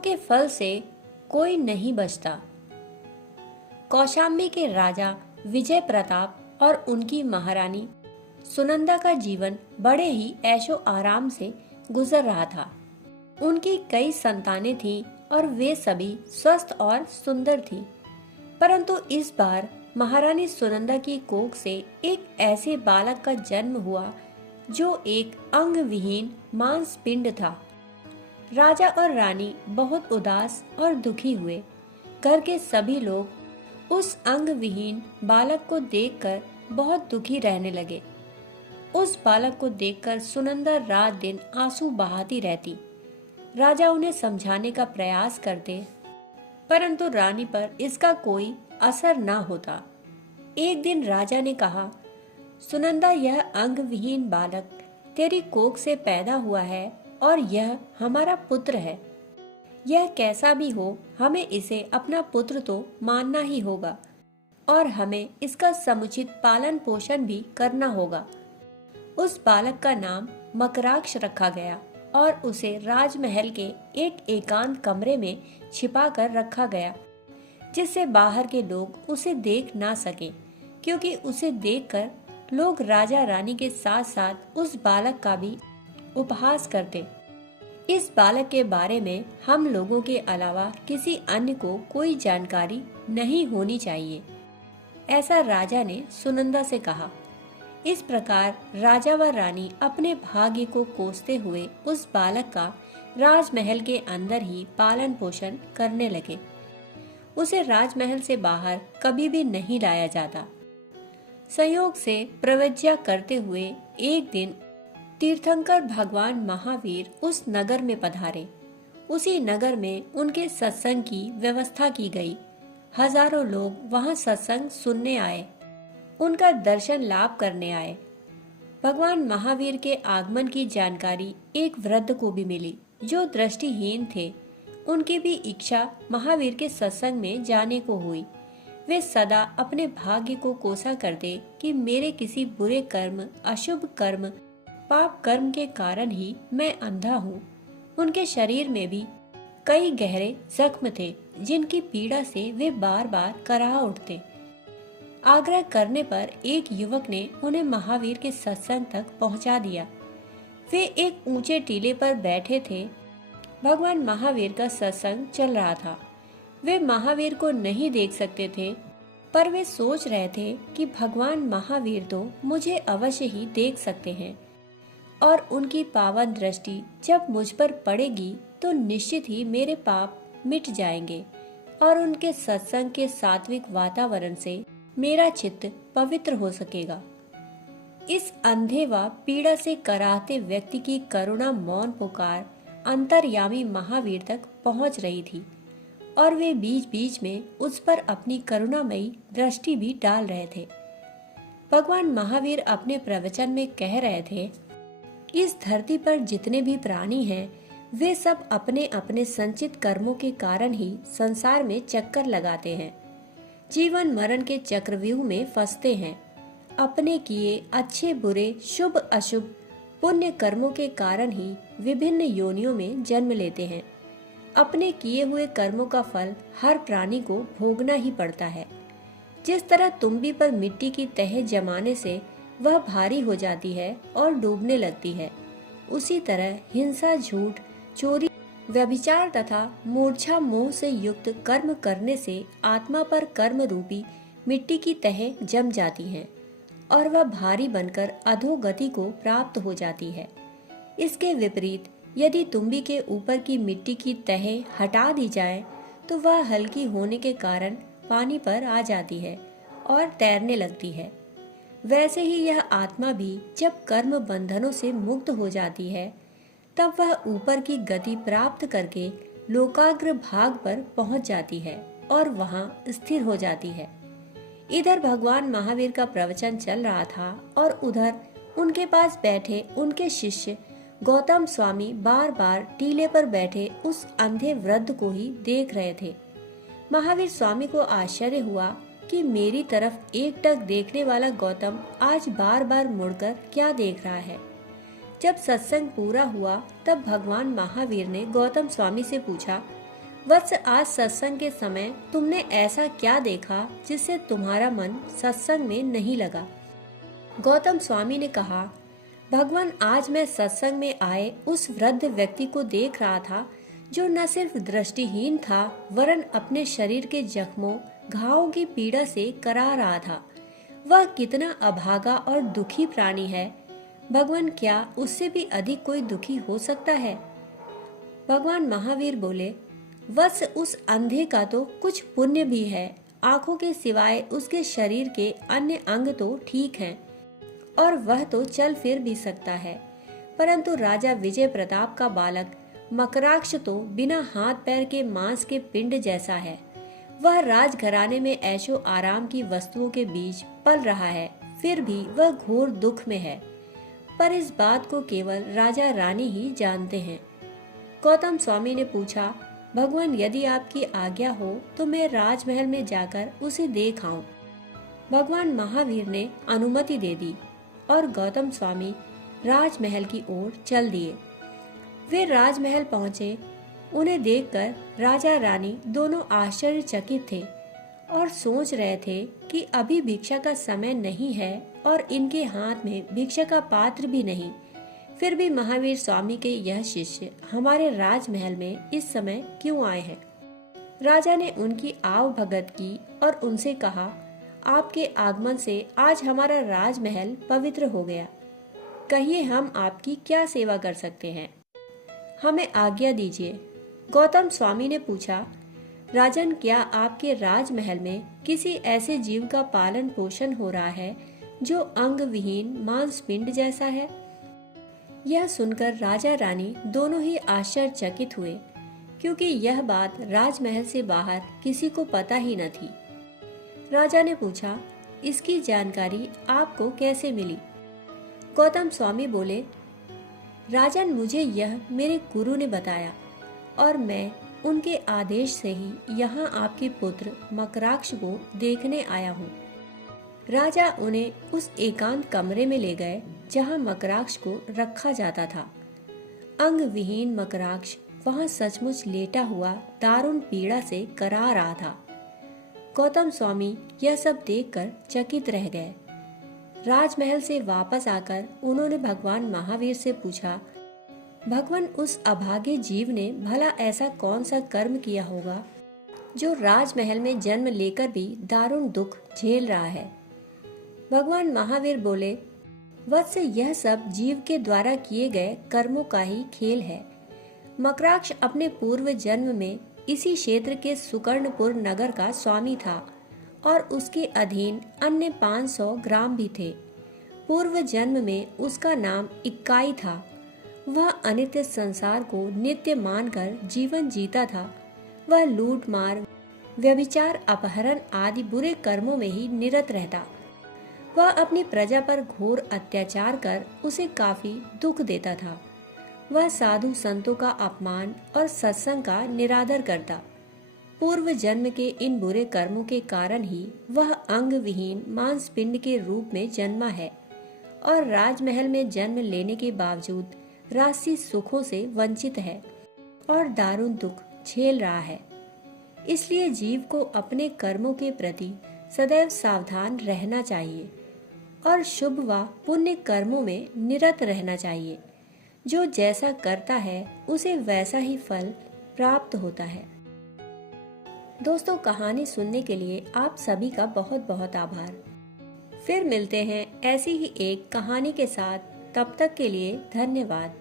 के फल से कोई नहीं बचता। कौशाम्बी के राजा विजय प्रताप और उनकी महारानी सुनंदा का जीवन बड़े ही ऐशो आराम से गुजर रहा था। उनकी कई संतानें थीं और वे सभी स्वस्थ और सुंदर थीं। परंतु इस बार महारानी सुनंदा की कोख से एक ऐसे बालक का जन्म हुआ जो एक अंग विहीन मांस पिंड था। राजा और रानी बहुत उदास और दुखी हुए। घर के सभी लोग उस अंग विहीन बालक को देखकर बहुत दुखी रहने लगे। उस बालक को देखकर सुनंदा रात दिन आंसू बहाती रहती। राजा उन्हें समझाने का प्रयास करते, परंतु रानी पर इसका कोई असर न होता। एक दिन राजा ने कहा, सुनंदा, यह अंग विहीन बालक तेरी कोख से पैदा हुआ है और यह हमारा पुत्र है। यह कैसा भी हो, हमें इसे अपना पुत्र तो मानना ही होगा और हमें इसका समुचित पालन पोषण भी करना होगा। उस बालक का नाम मकराक्ष रखा गया और उसे राजमहल के एक एकांत कमरे में छिपा कर रखा गया, जिससे बाहर के लोग उसे देख ना सके, क्योंकि उसे देखकर लोग राजा रानी के साथ साथ उस बालक का भी उपहास करते। इस बालक के बारे में हम लोगों के अलावा किसी अन्य को कोई जानकारी नहीं होनी चाहिए, ऐसा राजा ने सुनंदा से कहा। इस प्रकार राजा व रानी अपने भाग्य को कोसते हुए उस बालक का राजमहल के अंदर ही पालन पोषण करने लगे। उसे राजमहल से बाहर कभी भी नहीं लाया जाता। संयोग से प्रव्रज्ञा करते हुए एक दिन तीर्थंकर भगवान महावीर उस नगर में पधारे। उसी नगर में उनके सत्संग की व्यवस्था की गई। हजारों लोग वहां सत्संग सुनने आए, उनका दर्शन लाभ करने आए। भगवान महावीर के आगमन की जानकारी एक वृद्ध को भी मिली जो दृष्टिहीन थे। उनकी भी इच्छा महावीर के सत्संग में जाने को हुई। वे सदा अपने भाग्य को कोसा करते कि मेरे किसी बुरे कर्म, अशुभ कर्म, पाप कर्म के कारण ही मैं अंधा हूँ। उनके शरीर में भी कई गहरे जख्म थे जिनकी पीड़ा से वे बार बार कराह उठते। आग्रह करने पर एक युवक ने उन्हें महावीर के सत्संग तक पहुंचा दिया। वे एक ऊंचे टीले पर बैठे थे। भगवान महावीर का सत्संग चल रहा था। वे महावीर को नहीं देख सकते थे, पर वे सोच रहे थे कि भगवान महावीर तो मुझे अवश्य ही देख सकते हैं और उनकी पावन दृष्टि जब मुझ पर पड़ेगी तो निश्चित ही मेरे पाप मिट जाएंगे और उनके सत्संग के सात्विक वातावरण से मेरा चित्त पवित्र हो सकेगा। इस अंधे व पीड़ा से कराहते व्यक्ति की करुणा मौन पुकार अंतर्यामी महावीर तक पहुंच रही थी और वे बीच बीच में उस पर अपनी करुणामयी दृष्टि भी डाल रहे थे। भगवान महावीर अपने प्रवचन में कह रहे थे, इस धरती पर जितने भी प्राणी हैं वे सब अपने अपने संचित कर्मों के कारण ही संसार में चक्कर लगाते हैं, जीवन मरण के चक्रव्यूह में फंसते हैं। अपने किए अच्छे बुरे शुभ अशुभ पुण्य कर्मों के कारण ही विभिन्न योनियों में जन्म लेते हैं। अपने किए हुए कर्मों का फल हर प्राणी को भोगना ही पड़ता है। जिस तरह तुम्बी पर मिट्टी की तह जमाने से वह भारी हो जाती है और डूबने लगती है, उसी तरह हिंसा, झूठ, चोरी, व्यभिचार तथा मूर्छा मोह से युक्त कर्म करने से आत्मा पर कर्म रूपी मिट्टी की तह जम जाती है और वह भारी बनकर अधोगति को प्राप्त हो जाती है। इसके विपरीत यदि तुम्बी के ऊपर की मिट्टी की तह हटा दी जाए तो वह हल्की होने के कारण पानी पर आ जाती है और तैरने लगती है। वैसे ही यह आत्मा भी जब कर्म बंधनों से मुक्त हो जाती है तब वह ऊपर की गति प्राप्त करके लोकाग्र भाग पर पहुंच जाती है और वहां स्थिर हो जाती है। इधर भगवान महावीर का प्रवचन चल रहा था और उधर उनके पास बैठे उनके शिष्य गौतम स्वामी बार बार टीले पर बैठे उस अंधे वृद्ध को ही देख रहे थे। महावीर स्वामी को आश्चर्य हुआ कि मेरी तरफ एकटक देखने वाला गौतम आज बार बार मुड़कर क्या देख रहा है। जब सत्संग पूरा हुआ तब भगवान महावीर ने गौतम स्वामी से पूछा, वत्स, आज सत्संग के समय तुमने ऐसा क्या देखा जिससे तुम्हारा मन सत्संग में नहीं लगा? गौतम स्वामी ने कहा, भगवान, आज मैं सत्संग में आए उस वृद्ध व्यक्ति को देख रहा था जो न सिर्फ दृष्टिहीन था वरन अपने शरीर के जख्मों घावों की पीड़ा से करा रहा था। वह कितना अभागा और दुखी प्राणी है। भगवान, क्या उससे भी अधिक कोई दुखी हो सकता है? भगवान महावीर बोले, वत्स, उस अंधे का तो कुछ पुण्य भी है। आंखों के सिवाय उसके शरीर के अन्य अंग तो ठीक हैं और वह तो चल फिर भी सकता है, परंतु राजा विजय प्रताप का बालक मकराक्ष तो बिना हाथ पैर के मांस के पिंड जैसा है। वह राजघराने में ऐशो आराम की वस्तुओं के बीच पल रहा है, फिर भी वह घोर दुख में है। पर इस बात को केवल राजा रानी ही जानते हैं। गौतम स्वामी ने पूछा, भगवान, यदि आपकी आज्ञा हो तो मैं राजमहल में जाकर उसे देख आऊं। भगवान महावीर ने अनुमति दे दी और गौतम स्वामी राजमहल की ओर चल दिए। वे राजमहल पहुंचे। उन्हें देखकर राजा रानी दोनों आश्चर्यचकित थे और सोच रहे थे कि अभी भिक्षा का समय नहीं है और इनके हाथ में भिक्षा का पात्र भी नहीं। फिर भी महावीर स्वामी के यह शिष्य हमारे राजमहल में इस समय क्यों आए हैं? राजा ने उनकी आव भगत की और उनसे कहा, आपके आगमन से आज हमारा राजमहल पवित्र हो गया। कहिए, हम आपकी क्या सेवा कर सकते हैं? हमें आज्ञा दीजिए। गौतम स्वामी ने पूछा, राजन, क्या आपके राजमहल में किसी ऐसे जीव का पालन पोषण हो रहा है जो अंग विहीन मांस पिंड जैसा है? यह सुनकर राजा रानी दोनों ही आश्चर्यचकित हुए, क्योंकि यह बात राजमहल से बाहर किसी को पता ही न थी। राजा ने पूछा, इसकी जानकारी आपको कैसे मिली? गौतम स्वामी बोले, राजन, मुझे यह मेरे गुरु ने बताया और मैं उनके आदेश से ही यहाँ आपके पुत्र मकराक्ष को देखने आया हूँ। राजा उन्हें उस एकांत कमरे में ले गए जहाँ मकराक्ष को रखा जाता था। अंग विहीन मकराक्ष वहाँ सचमुच लेटा हुआ दारुण पीड़ा से करा रहा था। गौतम स्वामी यह सब देखकर चकित रह गए। राजमहल से वापस आकर उन्होंने भगवान महावीर से पूछा, भगवान, उस अभागे जीव ने भला ऐसा कौन सा कर्म किया होगा जो राजमहल में जन्म लेकर भी दारुण दुख झेल रहा है? भगवान महावीर बोले, वत्स, यह सब जीव के द्वारा किए गए कर्मों का ही खेल है। मकराक्ष अपने पूर्व जन्म में इसी क्षेत्र के सुकर्णपुर नगर का स्वामी था और उसके अधीन अन्य 500 ग्राम भी थे। पूर्व जन्म में उसका नाम इक्काई था। वह अनित्य संसार को नित्य मानकर जीवन जीता था। वह लूट मार, व्यभिचार, अपहरण आदि बुरे कर्मों में ही निरत रहता। वह अपनी प्रजा पर घोर अत्याचार कर उसे काफी दुख देता था। वह साधु संतों का अपमान और सत्संग का निरादर करता। पूर्व जन्म के इन बुरे कर्मों के कारण ही वह अंग विहीन मांसपिंड के रूप में जन्मा है और राजमहल में जन्म लेने के बावजूद राशि सुखों से वंचित है और दारुण दुख झेल रहा है। इसलिए जीव को अपने कर्मों के प्रति सदैव सावधान रहना चाहिए और शुभ व पुण्य कर्मों में निरत रहना चाहिए। जो जैसा करता है उसे वैसा ही फल प्राप्त होता है। दोस्तों, कहानी सुनने के लिए आप सभी का बहुत बहुत आभार। फिर मिलते हैं ऐसी ही एक कहानी के साथ। तब तक के लिए धन्यवाद।